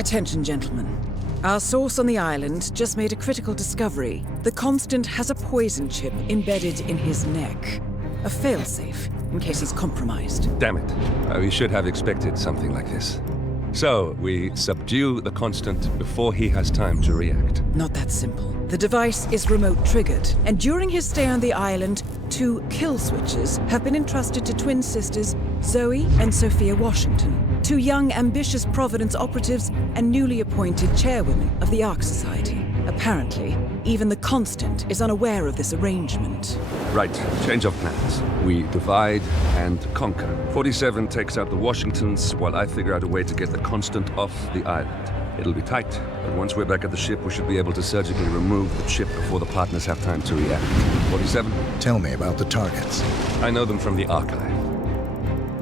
Attention, gentlemen. Our source on the island just made a critical discovery. The Constant has a poison chip embedded in his neck. A failsafe, in case he's compromised. Damn it. We should have expected something like this. So, we subdue the Constant before he has time to react. Not that simple. The device is remote triggered, and during his stay on the island, 2 kill switches have been entrusted to twin sisters Zoe and Sophia Washington, 2 young, ambitious Providence operatives and newly appointed chairwomen of the Ark Society. Apparently, even the Constant is unaware of this arrangement. Right, change of plans. We divide and conquer. 47 takes out the Washingtons, while I figure out a way to get the Constant off the island. It'll be tight, but once we're back at the ship, we should be able to surgically remove the chip before the partners have time to react. 47? Tell me about the targets. I know them from the archive.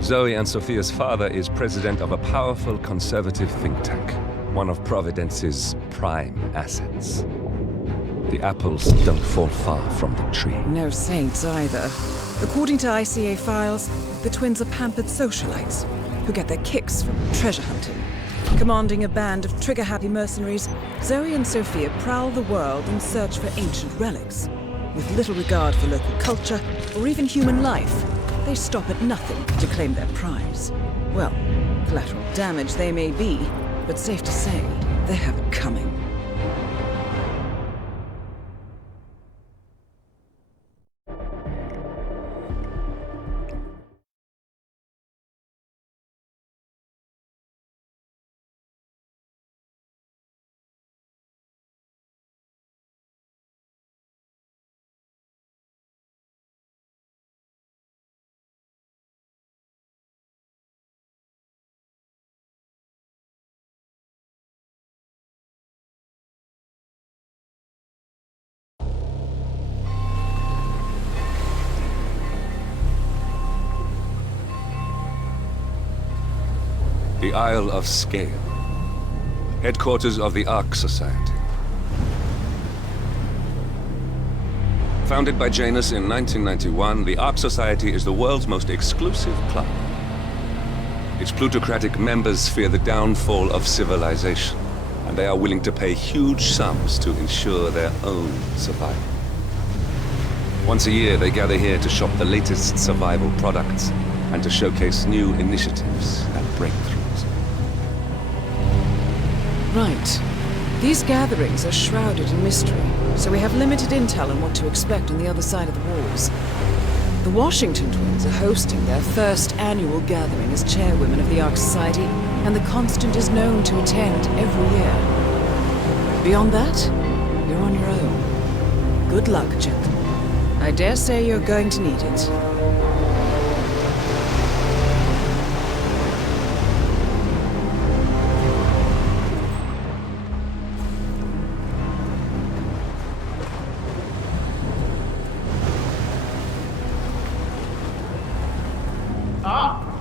Zoe and Sophia's father is president of a powerful conservative think tank, one of Providence's prime assets. The apples don't fall far from the tree. No saints either. According to ICA files, the twins are pampered socialites who get their kicks from treasure hunting. Commanding a band of trigger-happy mercenaries, Zoe and Sophia prowl the world in search for ancient relics. With little regard for local culture or even human life, they stop at nothing to claim their prize. Well, collateral damage they may be, but safe to say, they have it coming. The Isle of Scale. Headquarters of the Ark Society. Founded by Janus in 1991, the Ark Society is the world's most exclusive club. Its plutocratic members fear the downfall of civilization, and they are willing to pay huge sums to ensure their own survival. Once a year, they gather here to shop the latest survival products and to showcase new initiatives and breakthroughs. Right. These gatherings are shrouded in mystery, so we have limited intel on what to expect on the other side of the walls. The Washington twins are hosting their first annual gathering as chairwomen of the Ark Society, and the Constant is known to attend every year. Beyond that, you're on your own. Good luck, gentlemen. I dare say you're going to need it.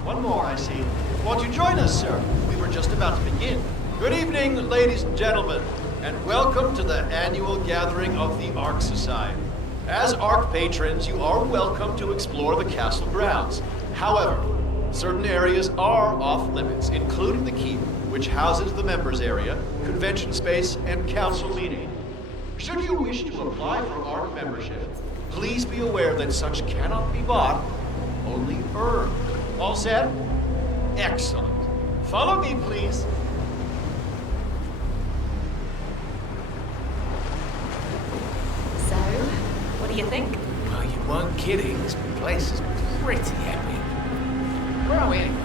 One more, I see. Won't you join us, sir? We were just about to begin. Good evening, ladies and gentlemen, and welcome to the annual gathering of the Ark Society. As Ark patrons, you are welcome to explore the castle grounds. However, certain areas are off limits, including the keep, which houses the members area, convention space, and council meeting. Should you wish to apply for Ark membership, please be aware that such cannot be bought, only earned. All set? Excellent. Follow me, please. So, what do you think? Well, you weren't kidding. This place is pretty epic. Where are we anyway?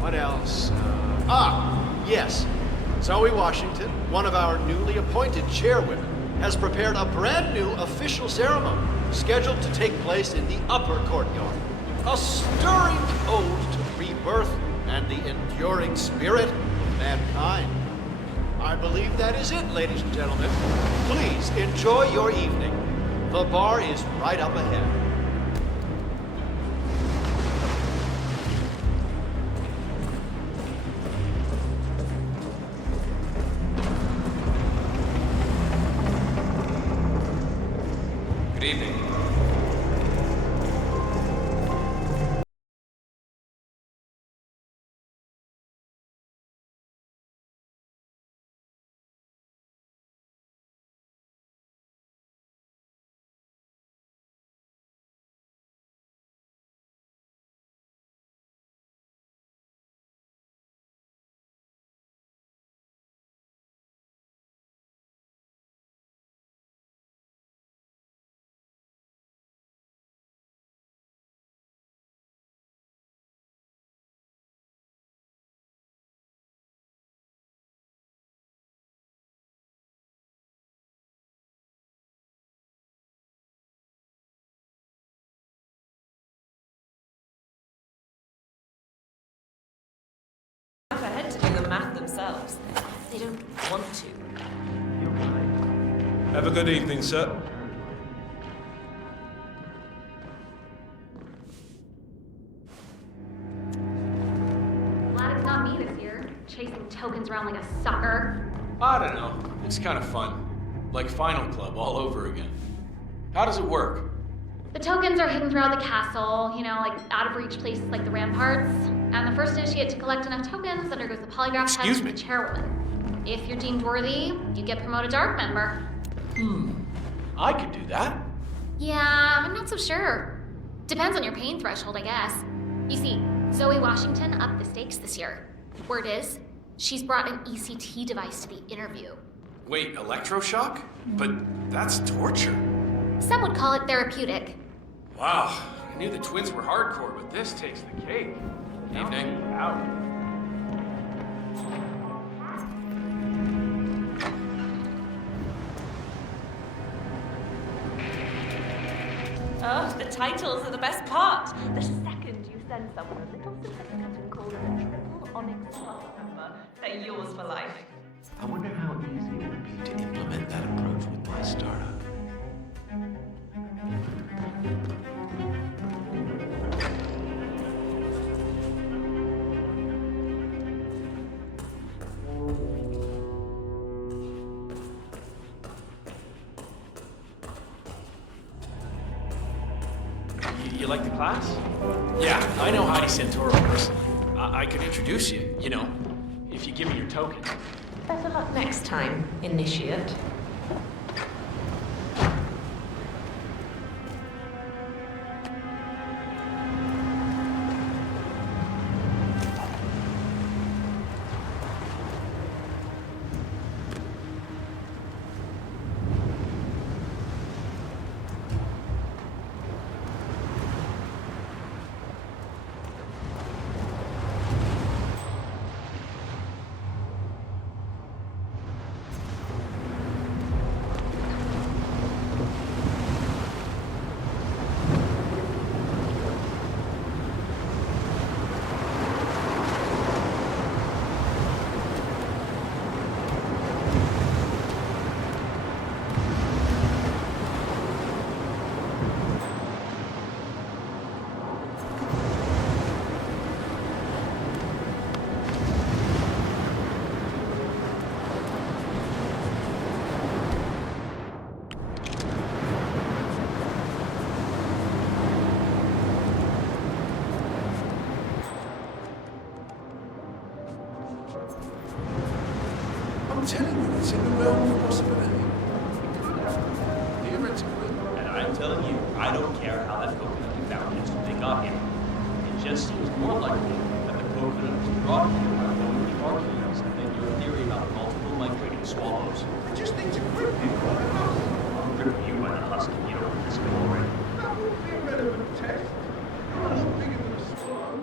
What else? Yes. Zoe Washington, one of our newly appointed chairwomen, has prepared a brand new official ceremony scheduled to take place in the upper courtyard. A stirring ode to rebirth and the enduring spirit of mankind. I believe that is it, ladies and gentlemen. Please enjoy your evening. The bar is right up ahead. want to. Have a good evening, sir. Glad it's not me this year, chasing tokens around like a sucker. I don't know. It's kind of fun. Like Final Club all over again. How does it work? The tokens are hidden throughout the castle, you know, like out of reach places like the ramparts. And the first initiate to collect enough tokens undergoes the polygraph test Excuse with me? the chairwoman. If you're deemed worthy, you get promoted to ARC member. I could do that. Yeah, I'm not so sure. Depends on your pain threshold, I guess. You see, Zoe Washington upped the stakes this year. Word is, she's brought an ECT device to the interview. Wait, electroshock? But that's torture. Some would call it therapeutic. Wow, I knew the twins were hardcore, but this takes the cake. Evening. Out. Oh, the titles are the best part. The second you send someone a little synthetic cutting called a triple onyx plus number, they're yours for life. I wonder how easy it would be to implement that approach with my startup. You like the class? Yeah, I know Heidi Santoro personally. I could introduce you, you know, if you give me your token. Better luck next time, initiate. I'm telling you, it's in the realm of possibility. And I'm telling you, I don't care how that coconut you found is they got him. It just seems more likely that the coconut was brought here by one of the Archeans than your theory about multiple migrating swallows. I just need to grip him by the husk. I'll grip you by the husk if you don't want this to go already. That won't be a relevant test. You're not bigger than a swallow.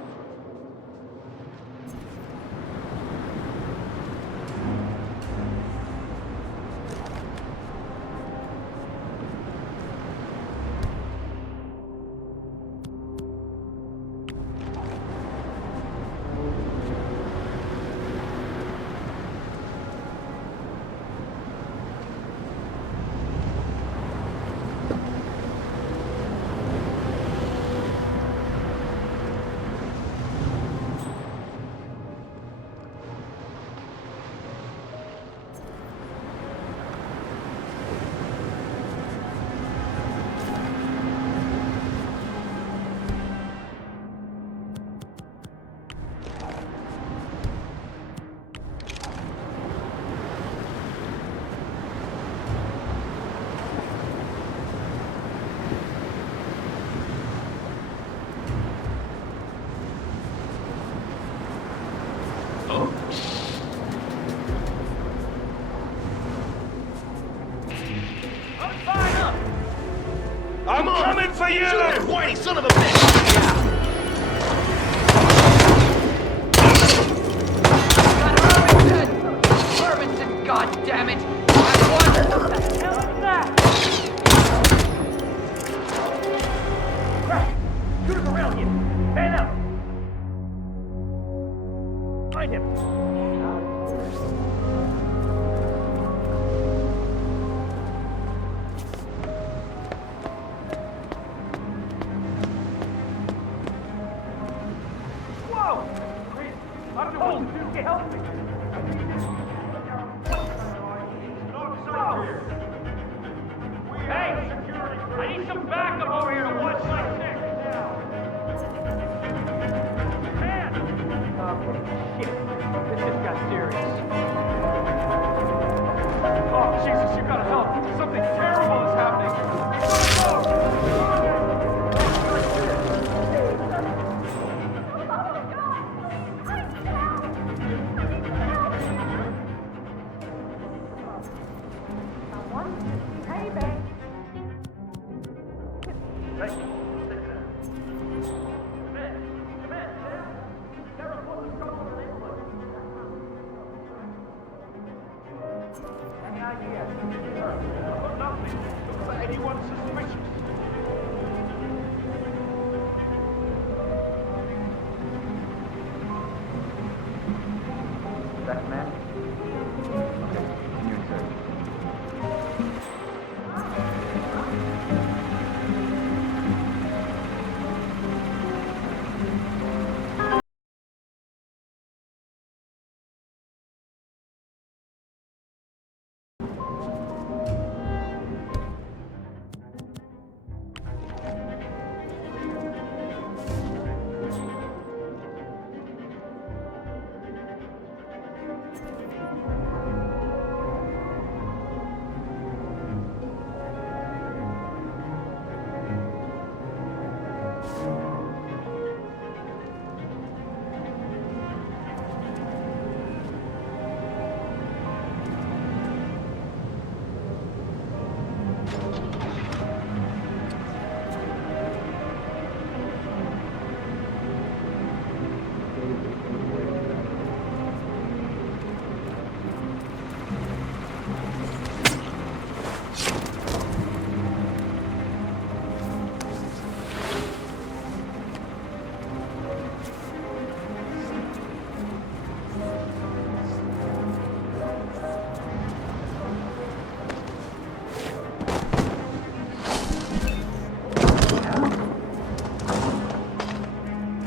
I'm coming for you! Shoot, whiny son of a bitch! Irvington, goddammit! I won! What the hell is that? Crack! Shoot him around you! Fan out! Find him! you help me? Hey, I need some backup over here to watch my six now. Man! Shit. This just got serious. Oh, Jesus, you gotta help. Something terrible is happening. Any idea? Nothing. Looks like anyone suspicious. That man? Okay, continue your search.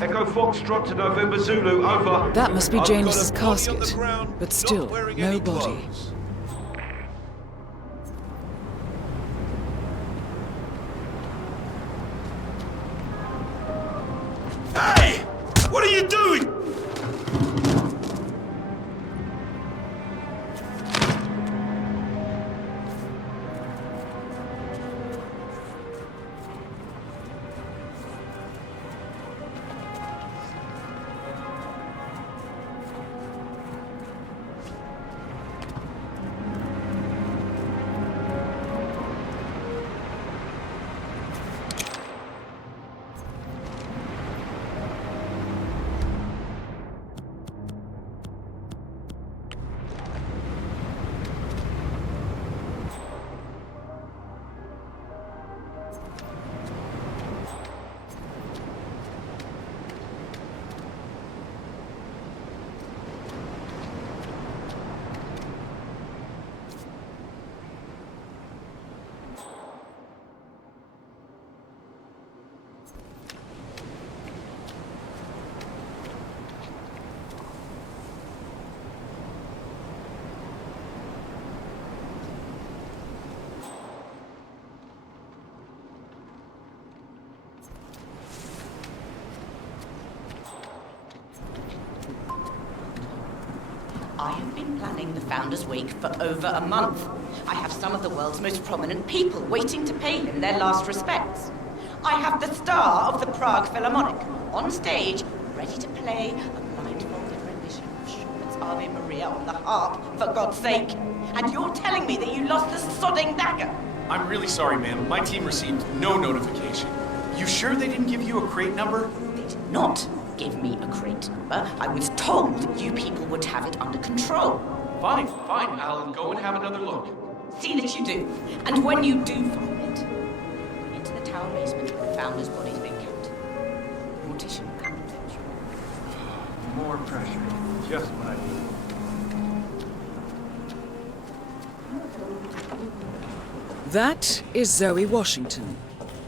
Echo Foxtrot to November Zulu, over. That must be I've Janus's got a body on the casket, ground, but still, not wearing no any body. clothes. Hey! What are you doing? I have been planning the Founders' Wake for over a month. I have some of the world's most prominent people waiting to pay him their last respects. I have the star of the Prague Philharmonic on stage, ready to play a blindfolded rendition of Schubert's Ave Maria on the harp, for God's sake. And you're telling me that you lost the sodding dagger? I'm really sorry, ma'am. My team received no notification. You sure they didn't give you a crate number? They did not give me a crate number. I was told you people would have it under control. Fine. I'll go and have another look. See that you do. And when you do find it, into the town basement where the Founder's body's been kept. Mortician and potential. More pressure. Just what I need. That is Zoe Washington,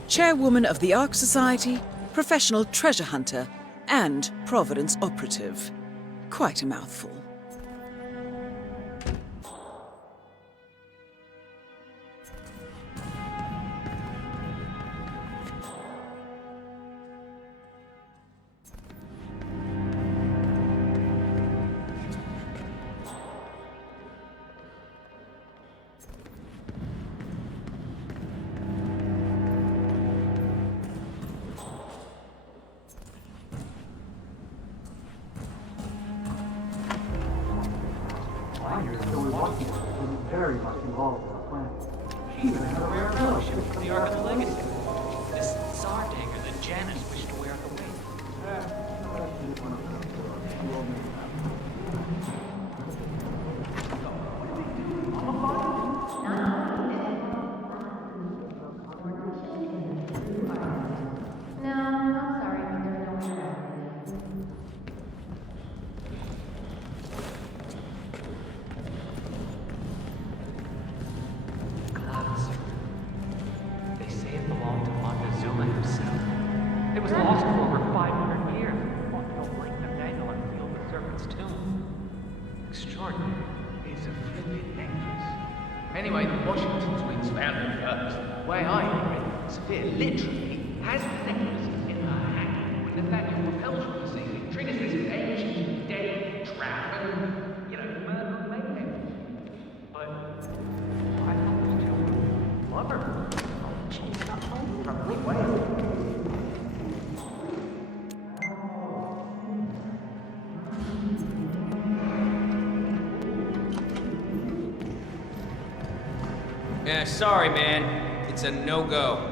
chairwoman of the Ark Society, professional treasure hunter, and Providence operative. Quite a mouthful. Very much involved with the plan. She even had a rare fellowship For the Ark of the Legacy. This Zardanger that Janus wished to wear at the wing. Anyway, the Washington twins found it first. The way I hear it, Sophia literally has necklaces in her hand when Nathaniel propels from the scene. Triggers this ancient, dead trap and, murder and mayhem. But I thought those two were lovers. She's not home from the way. Yeah, sorry, man. It's a no-go.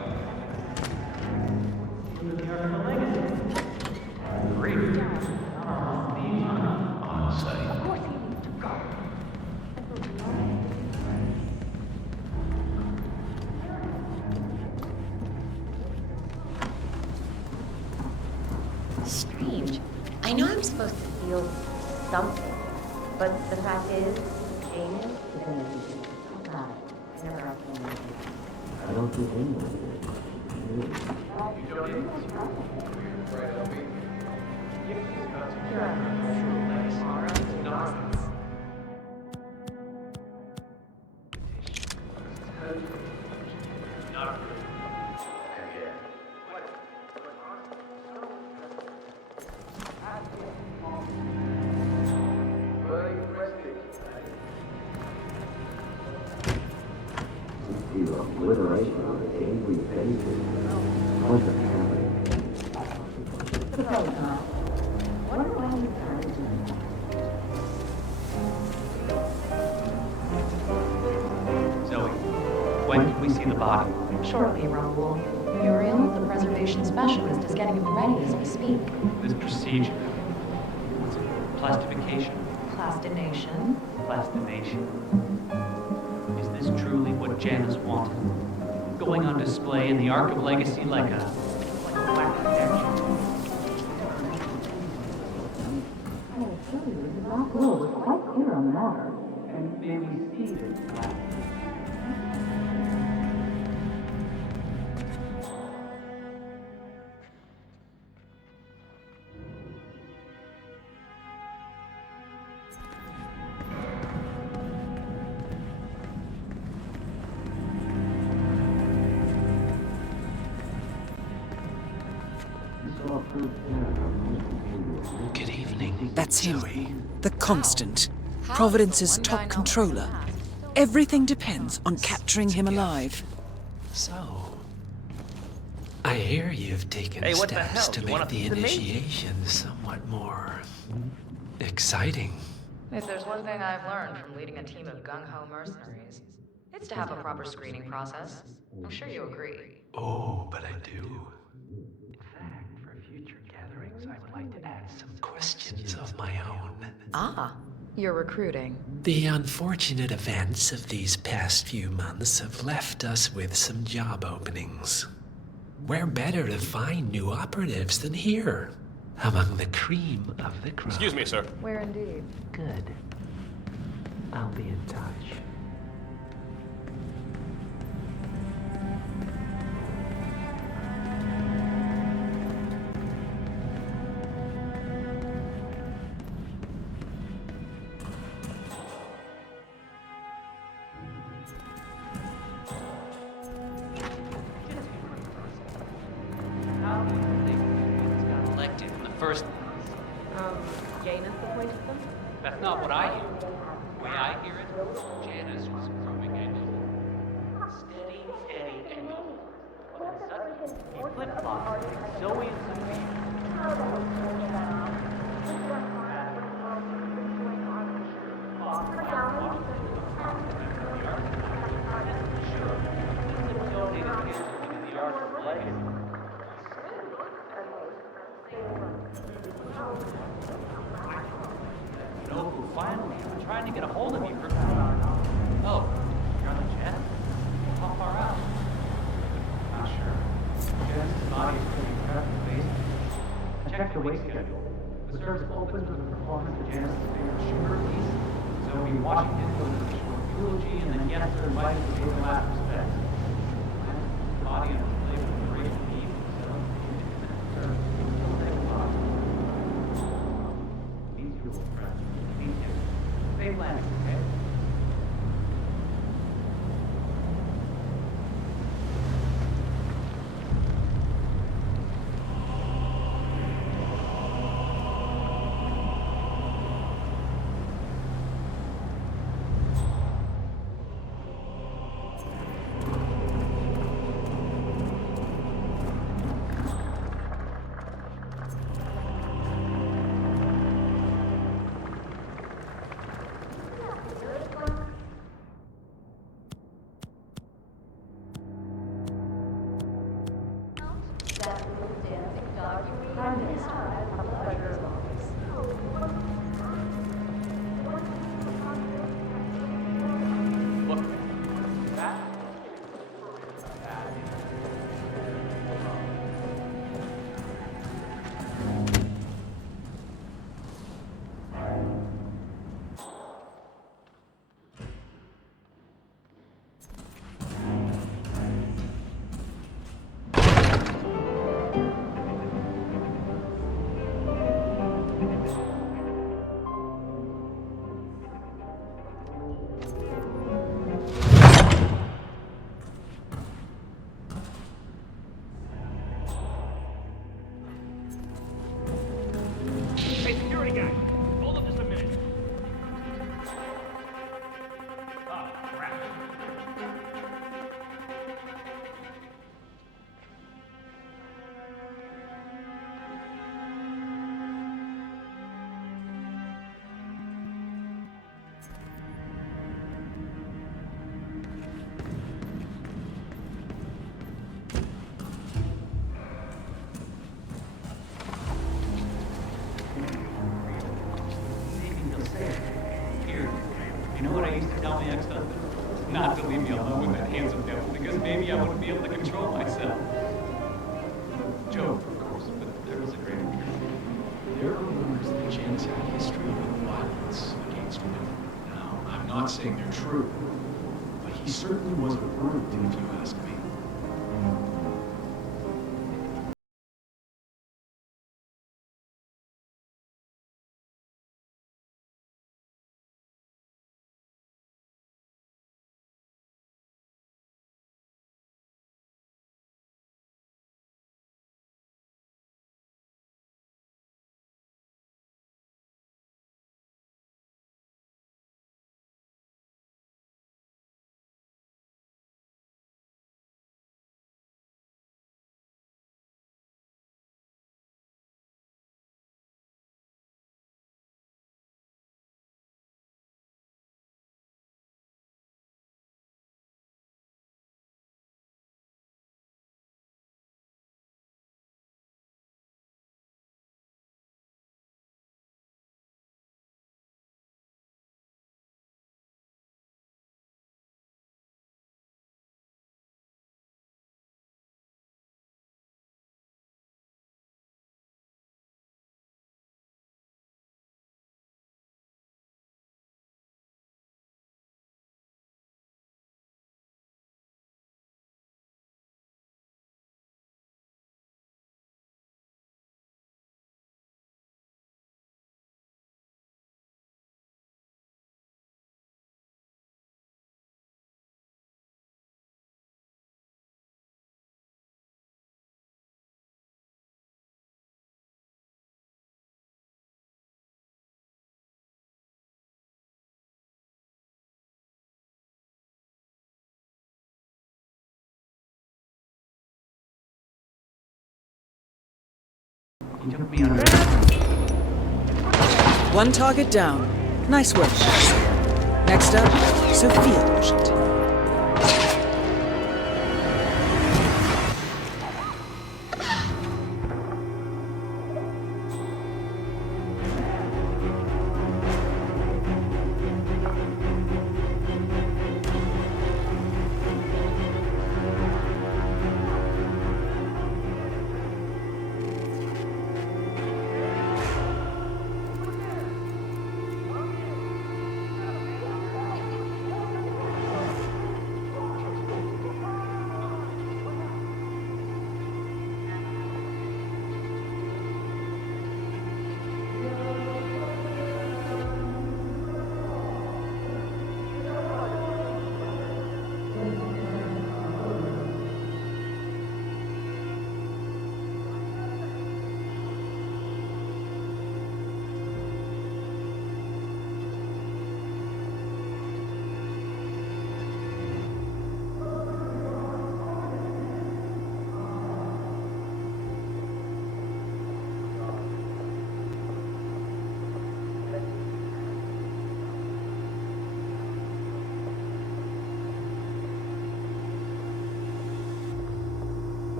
Strange. I know I'm supposed to feel something, but the fact is, James is an idiot. I don't think anyone the obliteration of the angry faces was a Zoe, when can we see the body? Shortly, Raoul. Muriel, the preservation specialist, is getting him ready as we speak. This procedure. What's it? Plastification? Plastination. Plastination. Is this truly what Janus wanted? Going on display in the Ark of Legacy like a black statue? The black hole was quite clear on the matter, and may we see this black. Good evening. That's him. The Constant. Providence's top controller. Everything depends on capturing him alive. So, I hear you've taken Hey, what the steps hell? to You make wanna the f- me? initiation somewhat more exciting. If there's one thing I've learned from leading a team of gung-ho mercenaries, it's to have a proper screening process. I'm sure you agree. Oh, but I do. In fact, for future gatherings, I would like to add some questions of my own. Ah, you're recruiting. The unfortunate events of these past few months have left us with some job openings. Where better to find new operatives than here, among the cream of the crop? Excuse me, sir. Where indeed? Good. I'll be in touch. first... Janus appointed them? That's not what I hear. The way I hear it, Janus was proving a steady Eddie and but then suddenly he flip-flops and Zoe and Sophia. No, who finally I'm trying to get a hold of you for... Oh, you're on the jet? How far out? Not sure. Jan's body is pretty trapped in the basement. I checked the wake schedule. The service opens with a performance of Jan's favorite Schubert piece. Zoe Washington delivers a short eulogy, and then guests are invited to pay their last respects. The body on display with the great need, so the service will take a lot. Means you will friends. Means you. Safe landing, okay? You know what I used to tell my ex-husband? Not to leave me alone with that handsome devil, because maybe I wouldn't be able to control myself. Joke, of course, but there was a greater truth. There are rumors that Jan's had a history of violence against women. Now, I'm not saying they're true, but he certainly was a brute, if you ask me. He took me under. One target down. Nice work. Next up, Sophia Washington.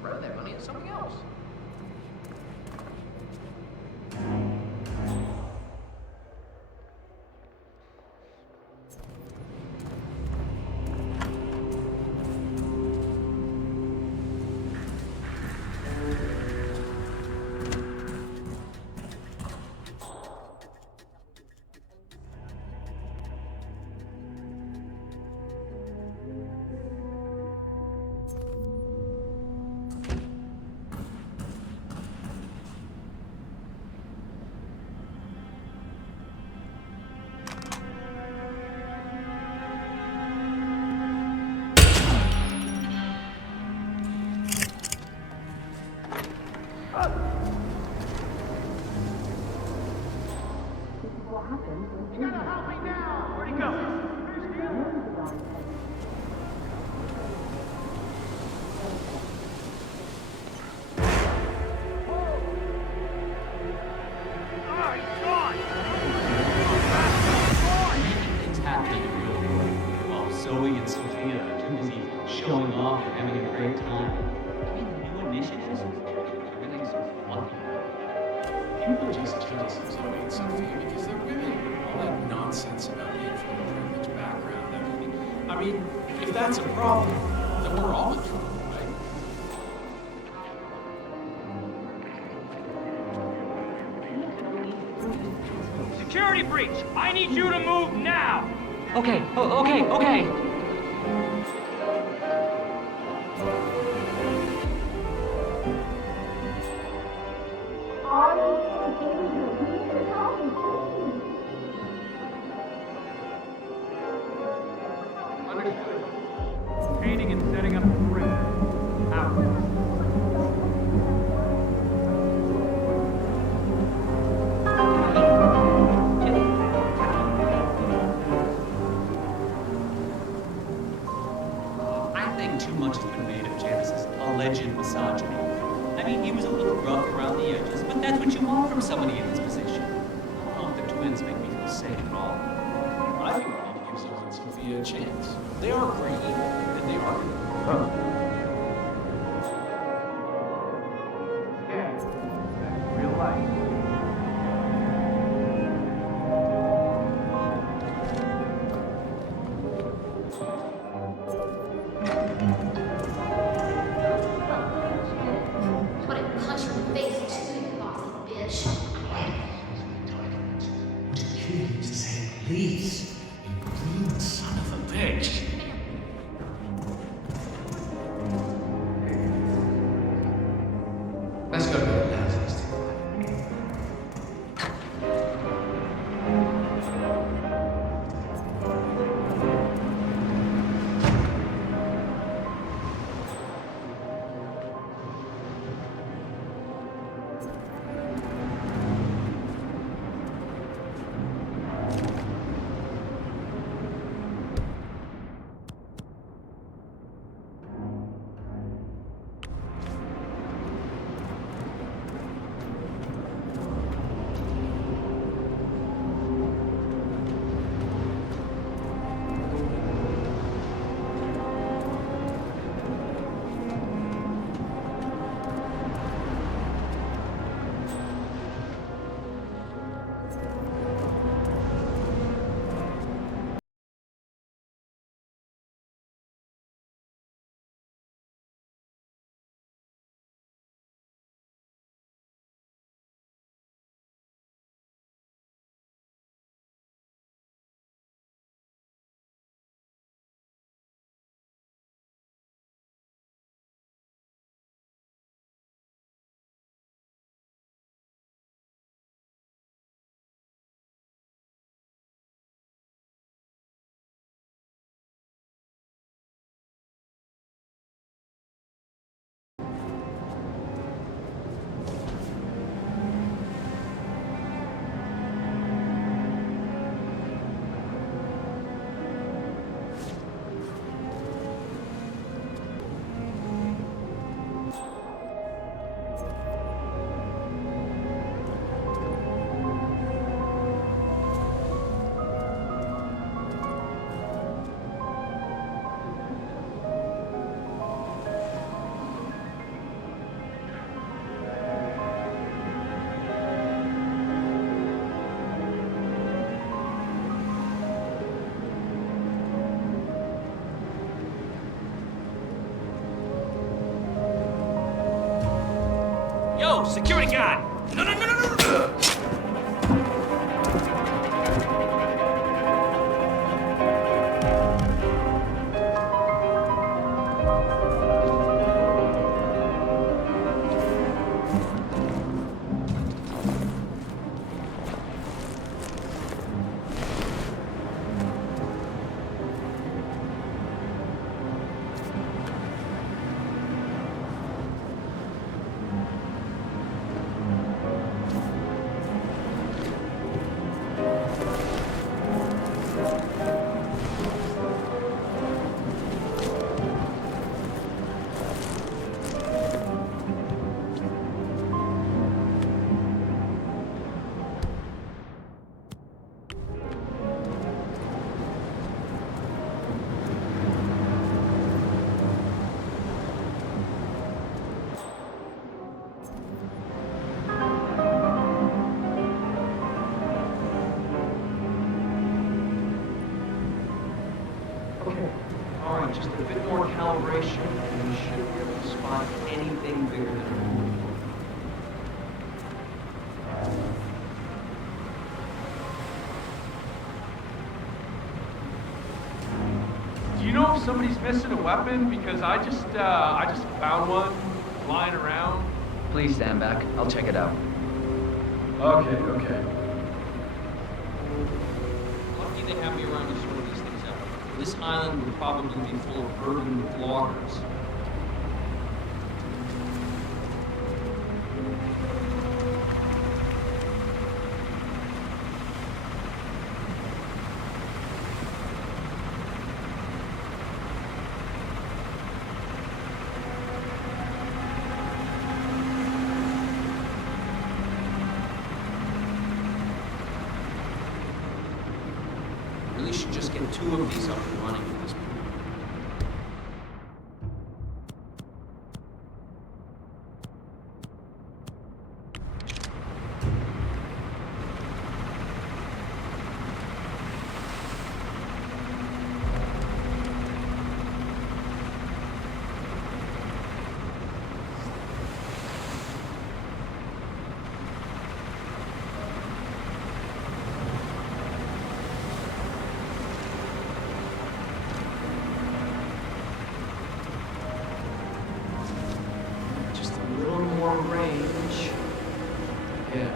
Rather that money on something else. Things happening in the real world. While Zoe and Sophia are too busy showing off and having a great time. I mean, new initiatives, everything's so fluffy. People are just jealous of Zoe and Sophia because they're women. All that nonsense about being from a privileged background. I mean, if that's a problem, then we're all in trouble, right? Security breach! I need you to move now! Okay, okay. Understood. Painting and setting up the perimeter. Out. I think too much has been made of Janice's alleged misogyny. I mean, he was a little rough around the edges, but that's what you want from somebody in this position. I don't know if the twins make me feel safe at all. I think we need to give Zoe and Sophia a chance. They are green, and they are good. Yeah. Real life. Whoa, security guard! No, no, no, no, no, no! Alright, just a bit more calibration, and we should be able to spot anything bigger than a pool. Do you know if somebody's missing a weapon? Because I just found one lying around. Please stand back. I'll check it out. Okay, okay. Lucky they have me around to sort these things out. This island would probably be full of urban vloggers. Really should just get 2 of these up and running at this point. Just a little more range. Yeah.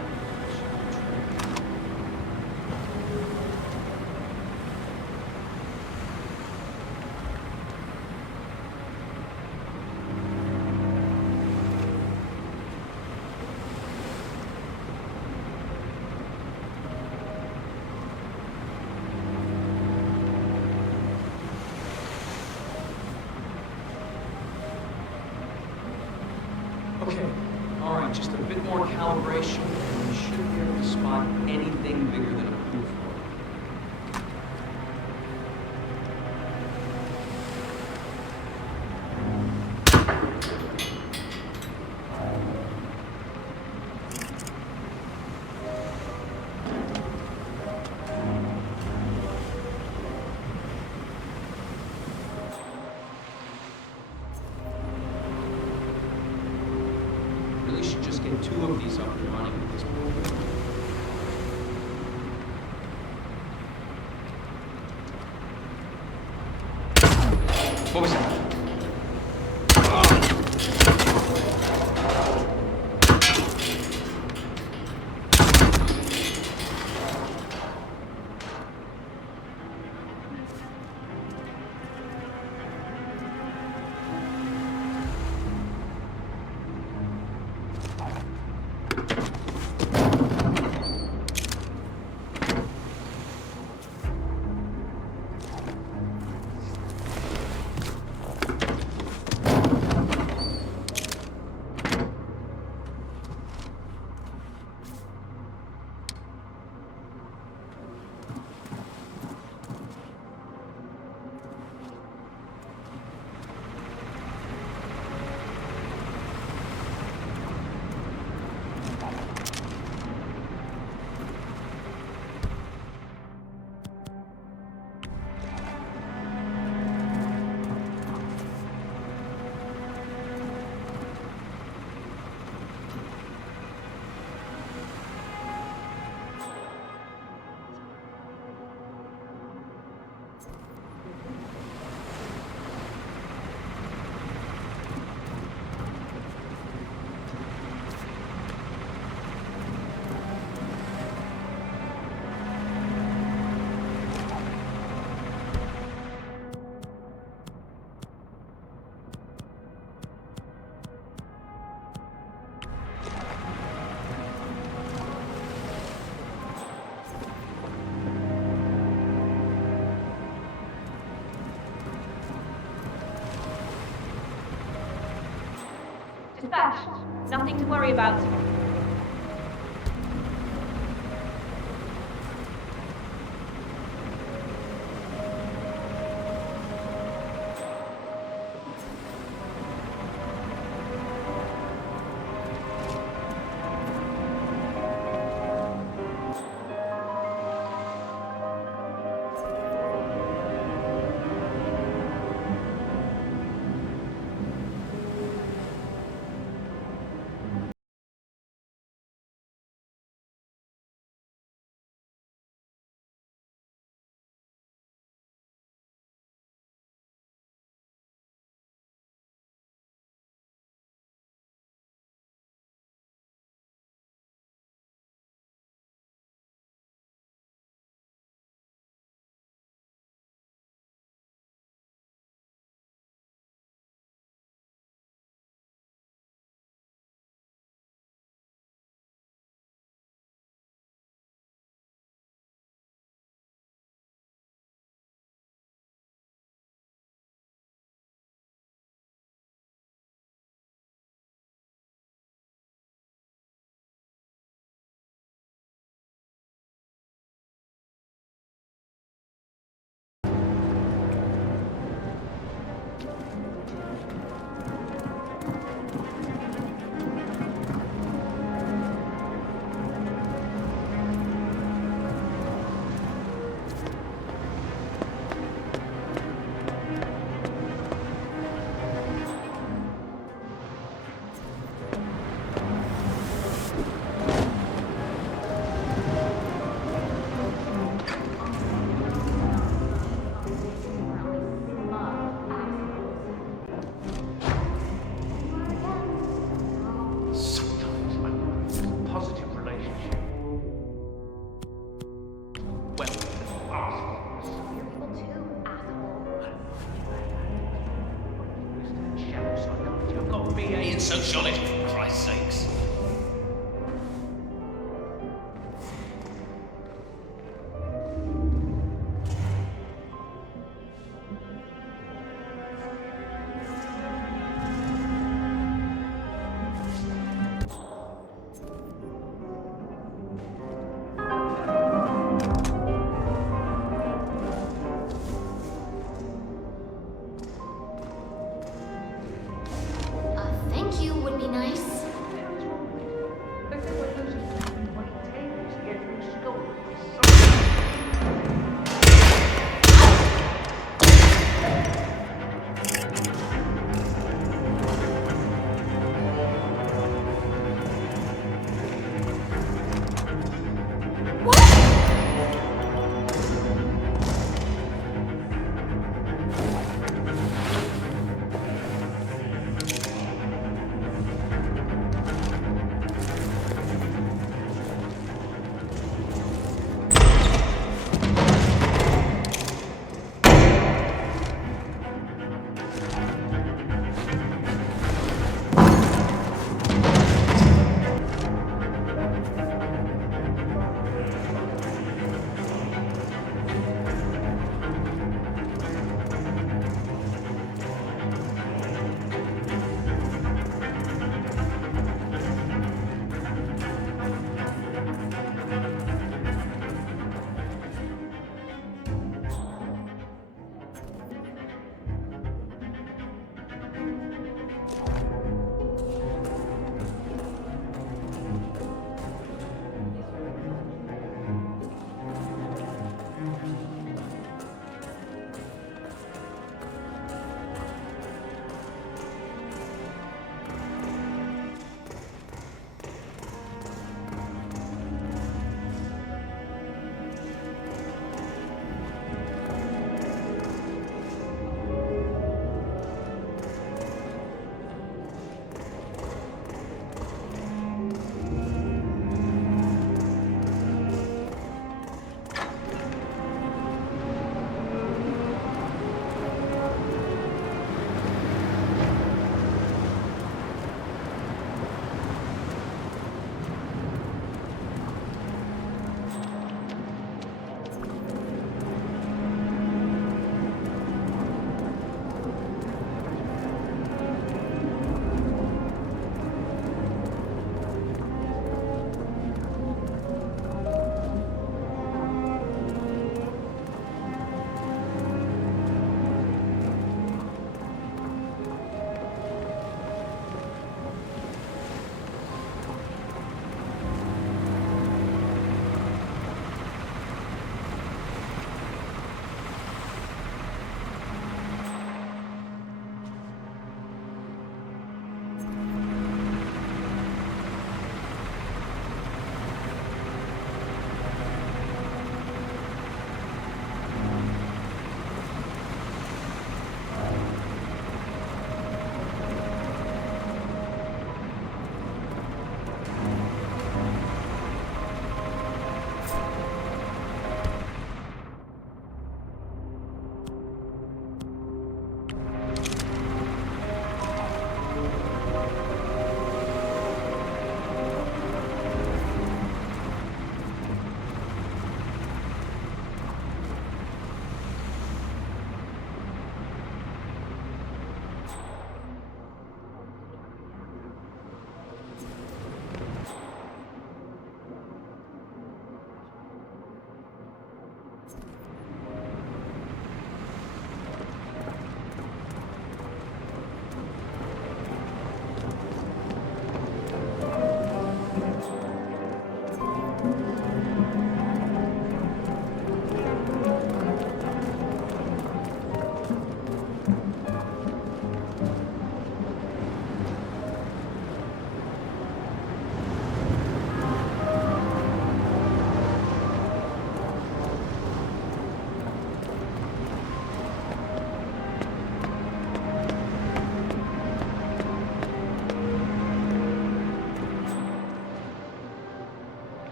Okay, alright, just a bit more calibration, and we should be able to spot anything bigger than a pool floor. Really should just get 2 of these up and running at this point. What was that? Dispatched. Nothing to worry about. Sociology, for Christ's sakes. Thank you would be nice.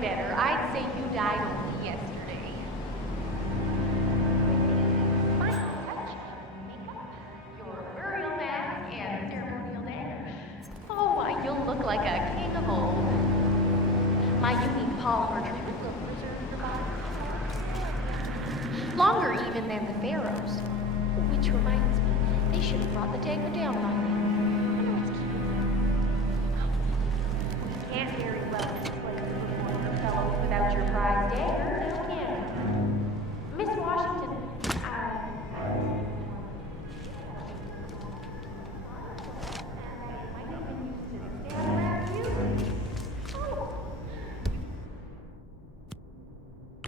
better, I'd say you died only yesterday. Final touch, makeup, your burial mask, and ceremonial dagger. Oh, why, you'll look like a king of old. My unique polymer treatment will preserve your body. Longer even than the pharaohs. Which reminds me, they should have brought the dagger down by now. I know it's cute. We can't very well display the your fellows without your prize dagger, now can we? Miss Washington,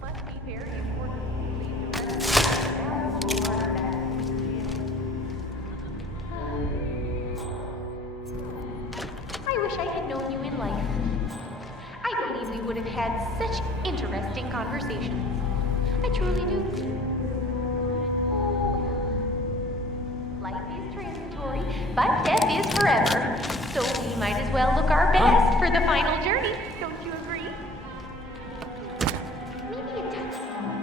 must be very important to leave the rest of the valuable artifacts. I wish I had known you in life. I believe we would have had such interesting conversations. I truly do. Oh, well. Life is transitory, but death is forever. So we might as well look our best for the final journey. Don't you agree? Maybe a touch more.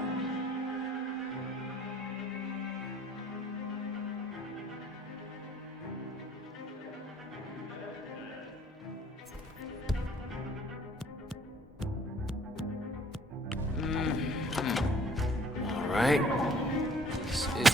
All right. This is...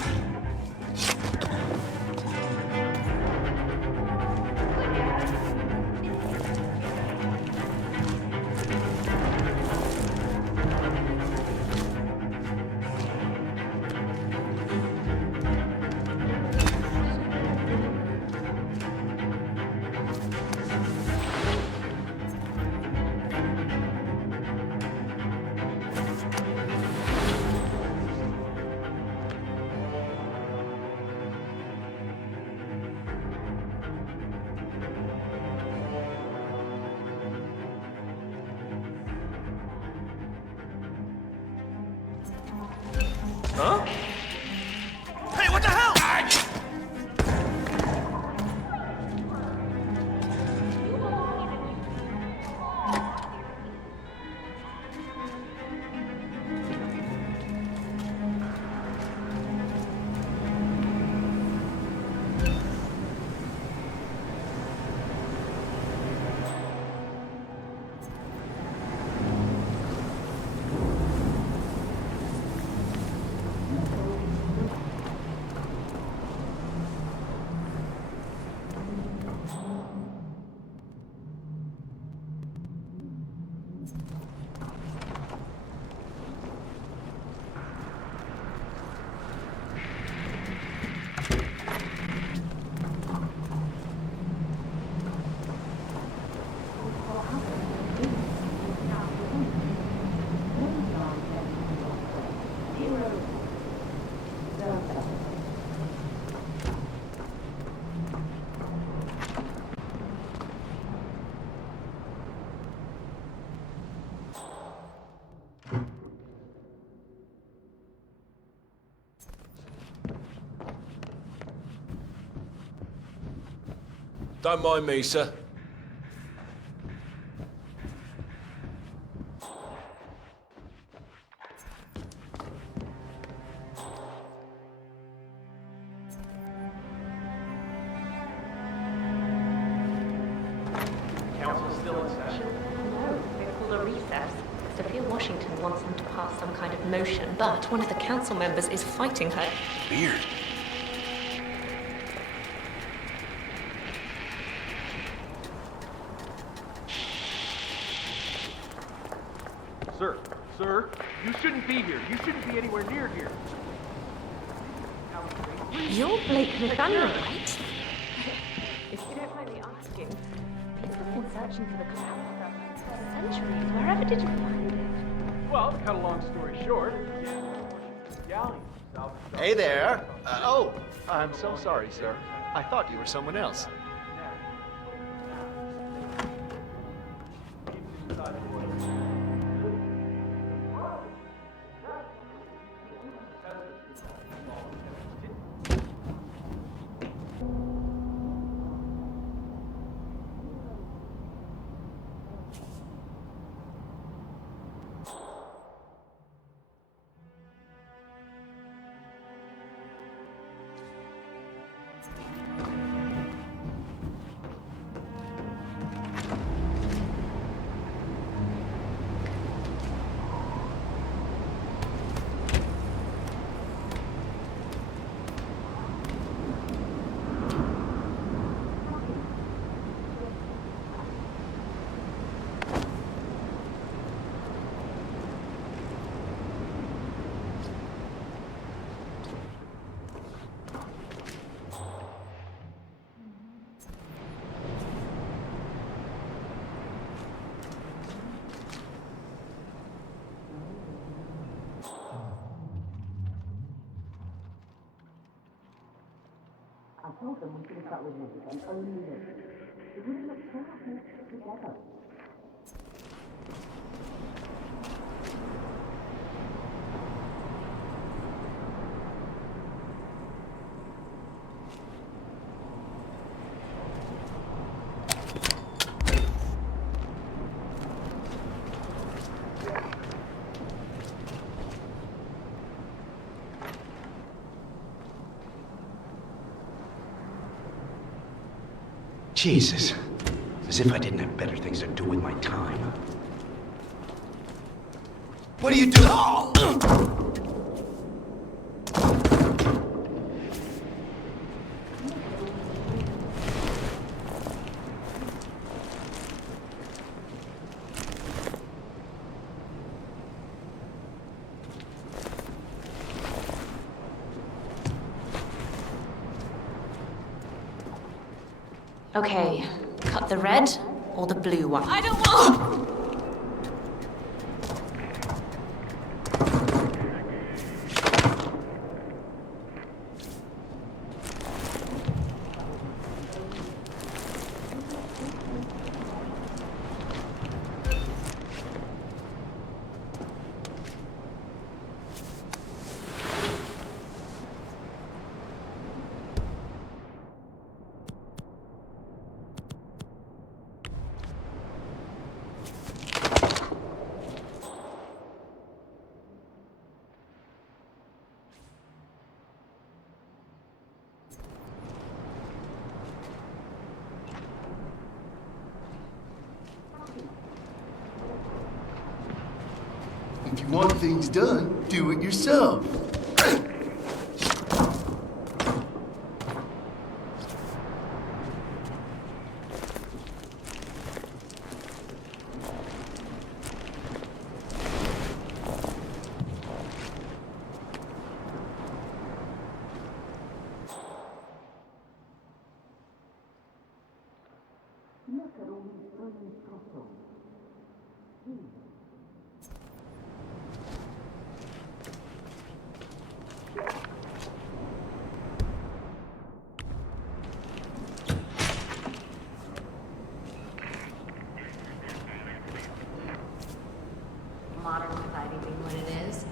Huh? Hey, what the hell? Don't mind me, sir. Council's still in session? No, they've called a recess. Sophia Washington wants them to pass some kind of motion, but one of the council members is fighting her. Weird. Sir, you shouldn't be here. You shouldn't be anywhere near here. You're Blake Nathaniel, right? If you don't mind me asking, people have been searching for the canal stuff for centuries. Wherever did you find it? Well, to cut a long story short, Hey there. Oh, I'm so sorry, sir. I thought you were someone else. I told them we could start with music and only music. It would look so happy together. Jesus. As if I didn't have better things to do with my time. What are you doing? Okay, cut the red or the blue one. I don't want. If you want things done, do it yourself. Look at all these brilliant crystals. Modern society being what it is,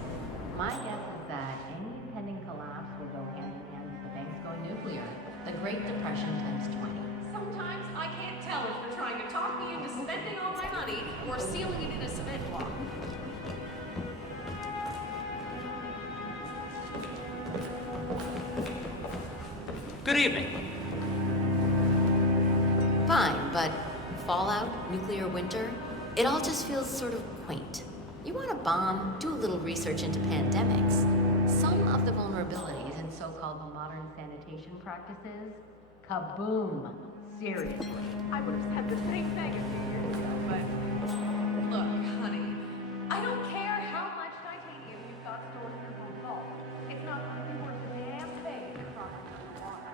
my guess is that any impending collapse will go hand in hand with the banks going nuclear. The Great Depression times 20. Sometimes I can't tell if they're trying to talk me into spending all my money or sealing it in a cement block. Good evening. Fine, but fallout, nuclear winter, it all just feels sort of quaint. You want a bomb, do a little research into pandemics. Some of the vulnerabilities in so-called modern sanitation practices, kaboom! Seriously. I would have said the same thing a few years ago, but look, honey, I don't care how much titanium you've got stored in your home vault. It's not going to be worth a damn thing if it's not underwater.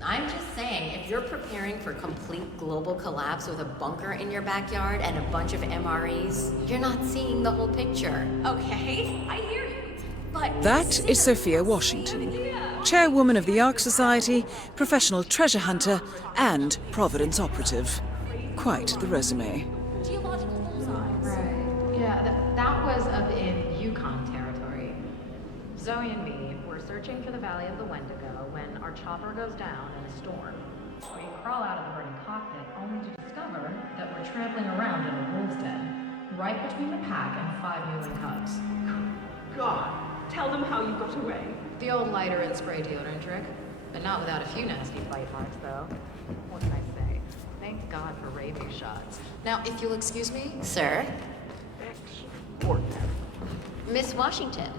I'm just saying, if you're preparing for complete global collapse with a bunker in your backyard and a bunch of MREs, you're not seeing the whole picture. Okay, I hear you, but That is Sophia Washington, chairwoman of the Ark Society, professional treasure hunter, and Providence operative. Quite the resume. geological bullseyes. Right. Yeah, that was up in Yukon territory. Zoe and me were searching for the Valley of the Wendigo when our chopper goes down in a storm. We crawl out of the burning cockpit only to discover that we're trampling around in a wolf's den, right between the pack and 5 mewling cubs. God, tell them how you got away. The old lighter and spray deodorant trick, but not without a few nasty bite marks, though. What can I say? Thank God for rabies shots. Now, if you'll excuse me. Sir? Extraordinary. Miss Washington.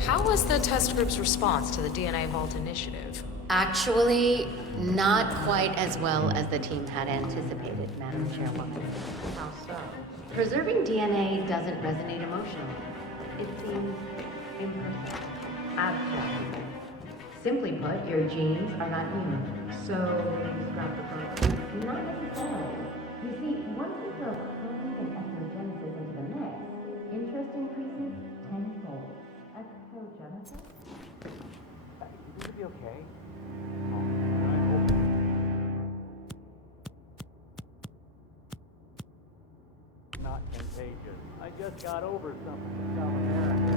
How was the test group's response to the DNA Vault initiative? Actually, not quite as well as the team had anticipated, Madam Chairwoman. How so? Preserving DNA doesn't resonate emotionally. It seems impersonal, abstract. Simply put, your genes are not human. So, you got the book? Not necessarily. You see, once you throw cloning and ethnogenesis into the mix, interest increases tenfold. Ethnogenesis? You gonna be okay? Not contagious. I just got over something in South America.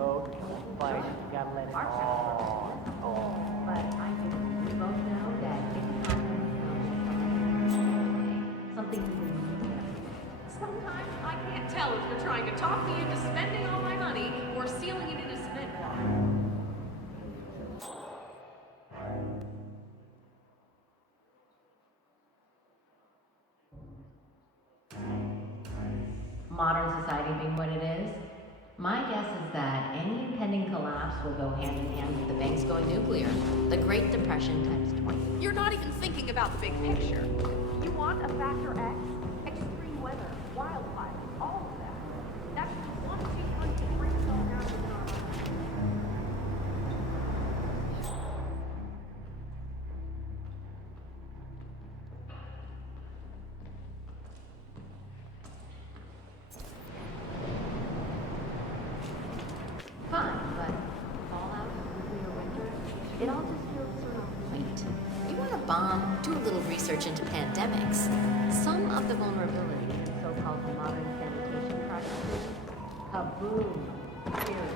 Oh, fine. You gotta let it Oh. But I do. We both know that it happens something you didn't do. Sometimes I can't tell if you're trying to talk me into spending all my money or sealing it in a cement block. Modern society being what it is, my guess is that any impending collapse will go hand in hand with the banks going nuclear. The Great Depression times 20. You're not even thinking about the big picture. You want a factor X? Extreme weather, wildfires, all of that. That's 1, 200 brings all down to the normal. Fine, but fallout, nuclear winter, it all just feels sort of quaint. You want to bomb, do a little research into pandemics. Some of the vulnerabilities in so-called modern sanitation practices, kaboom, here.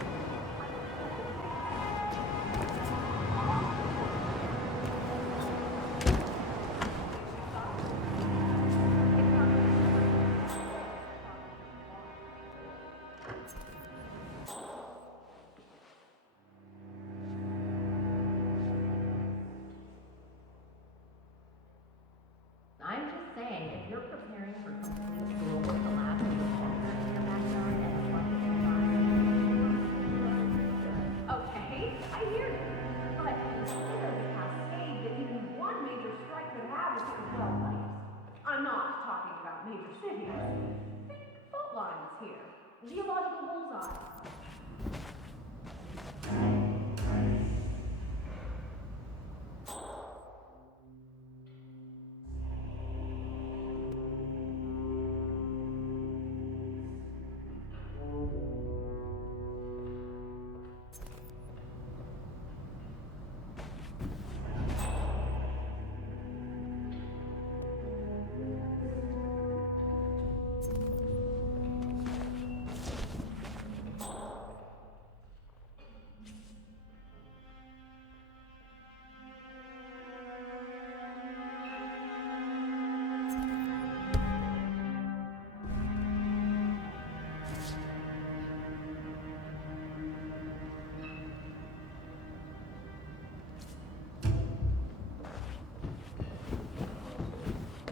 I'm just saying, if you're preparing for complete global collapse in your bunker in your backyard and a bucket of Okay, I hear you. But consider the cascade that even one major strike could have if it was well placed. I'm not talking about major cities. Think fault lines here. Geological bullseye.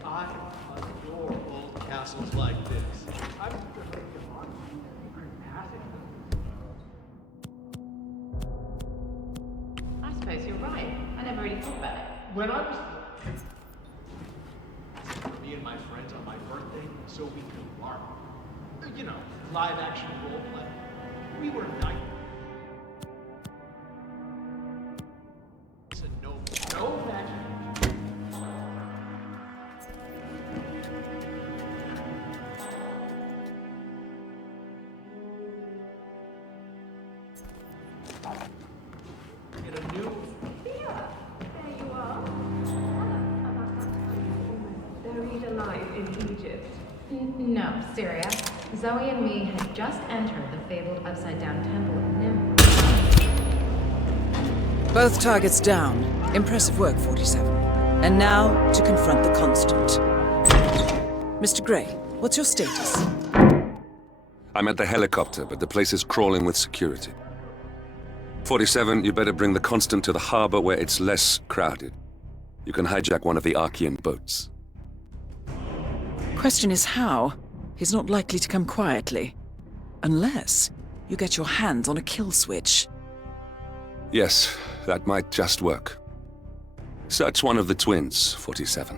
I adore old castles like this. I'm I suppose you're right. I never really thought about it. When I was me and my friends on my birthday, so we could LARP. You know, live action role play. We were night. No magic. Get a new. Here, there you are. Buried alive in Egypt. No, Syria. Zoe and me had just entered the fabled upside-down temple of Nim. Both targets down. Impressive work, 47. And now, to confront the constant. Mr. Gray, what's your status? I'm at the helicopter, but the place is crawling with security. 47, you better bring the constant to the harbor where it's less crowded. You can hijack one of the Archean boats. Question is how? He's not likely to come quietly. Unless you get your hands on a kill switch. Yes, that might just work. Search one of the twins, 47.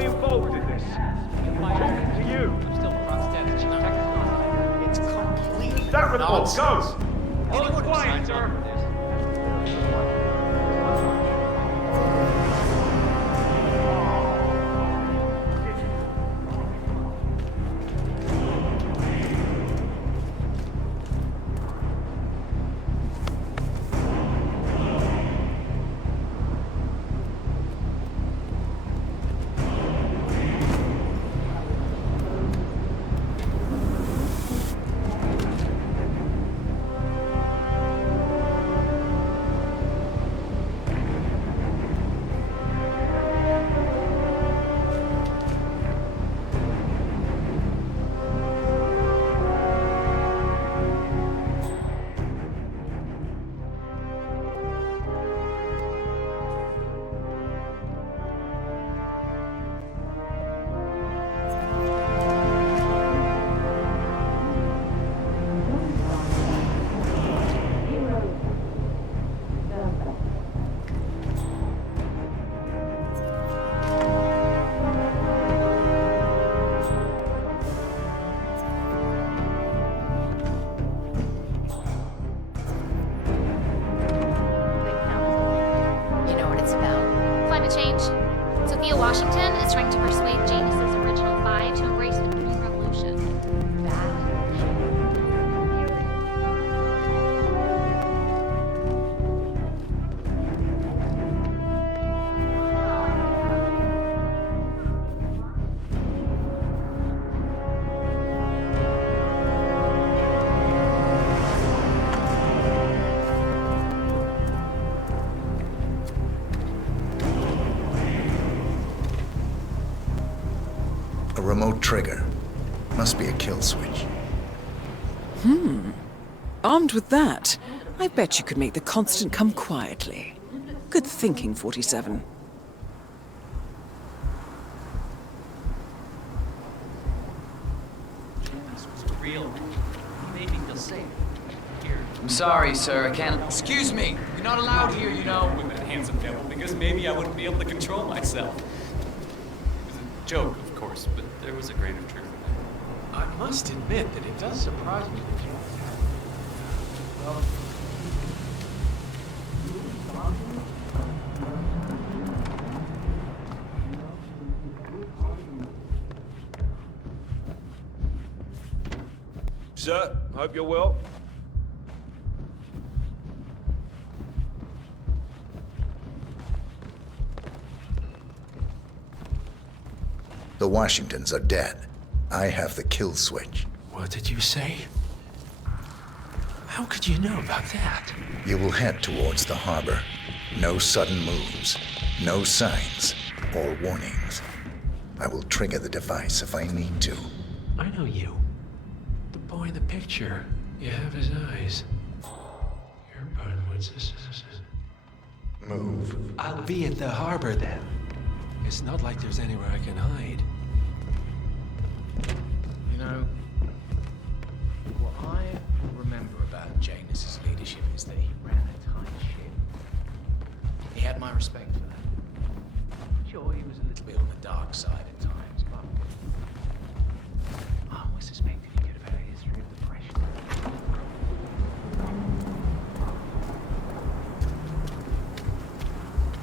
I involved in this? Talking to you. I'm still Kronstadt's chief technical officer. It's complete That report nonsense. goes. Anyone Hold who quiet, signs sir. on this. You know what it's about? Climate change. Sophia Washington is trying to persuade Janus's original five to embrace the Green Revolution. A remote trigger. Must be a kill switch. Armed with that, I bet you could make the Constant come quietly. Good thinking, 47. This was real. He made me feel safe. Here. I'm sorry, sir. I can't. Excuse me. You're not allowed here, you know. With that handsome devil, because maybe I wouldn't be able to control myself. It was a joke, of course, but there was a grain of truth in it. I must admit that it does surprise me that you... Well... Sir, hope you're well. The Washingtons are dead. I have the kill switch. What did you say? How could you know about that? You will head towards the harbor. No sudden moves, no signs or warnings. I will trigger the device if I need to. I know you. The boy in the picture. You have his eyes. Your Burnwood's assistant. Move. I'll be at the harbor then. It's not like there's anywhere I can hide. You know, what I remember about Janus's leadership is that he ran a tight ship. He had my respect for that. Sure, he was a little bit on the dark side at times, but I always suspected he could have had a history of depression.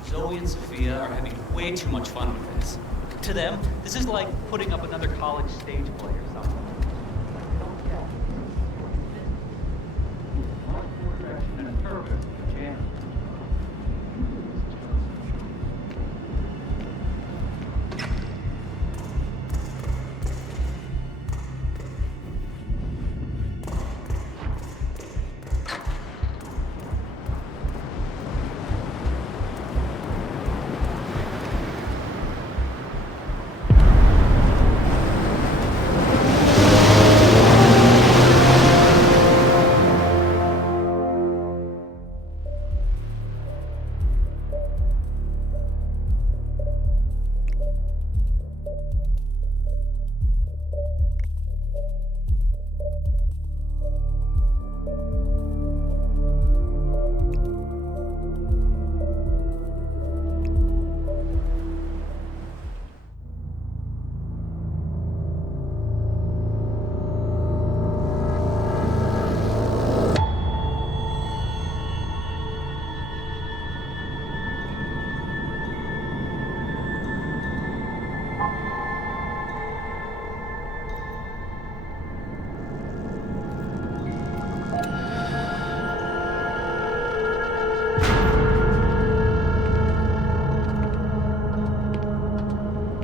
Zoe and Sophia are having way too much fun with this. To them, this is like putting up another college stage play or something.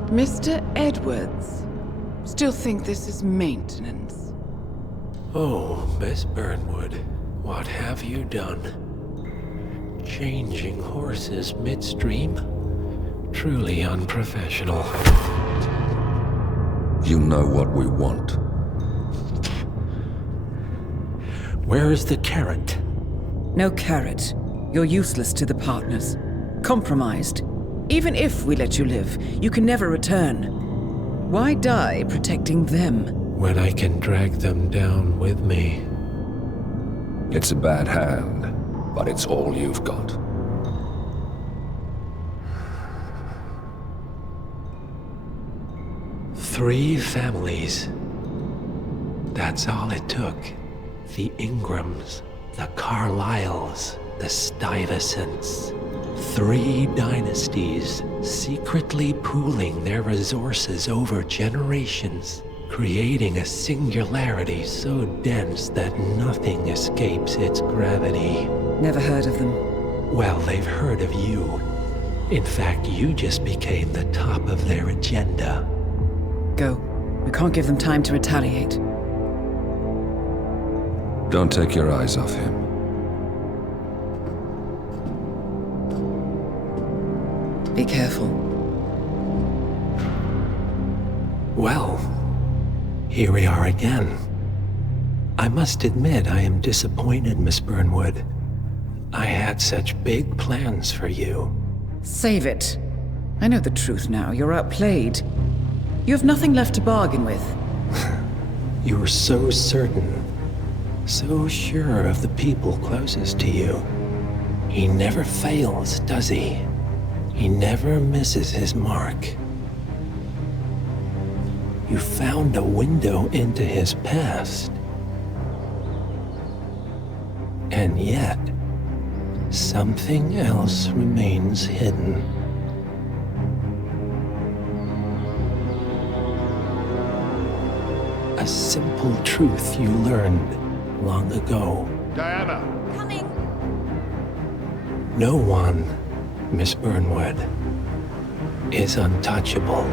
Mr. Edwards, still think this is maintenance? Oh, Miss Burnwood, what have you done? Changing horses midstream? Truly unprofessional. You know what we want. Where is the carrot? No carrot. You're useless to the partners. Compromised. Even if we let you live, you can never return. Why die protecting them? When I can drag them down with me. It's a bad hand, but it's all you've got. Three families. That's all it took. The Ingrams, the Carlyles, the Stuyvesants. 3 dynasties secretly pooling their resources over generations, creating a singularity so dense that nothing escapes its gravity. Never heard of them. Well, they've heard of you. In fact, you just became the top of their agenda. Go. We can't give them time to retaliate. Don't take your eyes off him. Be careful. Well, here we are again. I must admit I am disappointed, Miss Burnwood. I had such big plans for you. Save it. I know the truth now. You're outplayed. You have nothing left to bargain with. You were so certain, so sure of the people closest to you. He never fails, does he? He never misses his mark. You found a window into his past. And yet, something else remains hidden. A simple truth you learned long ago. Diana! Coming! No one, Miss Burnwood, is untouchable.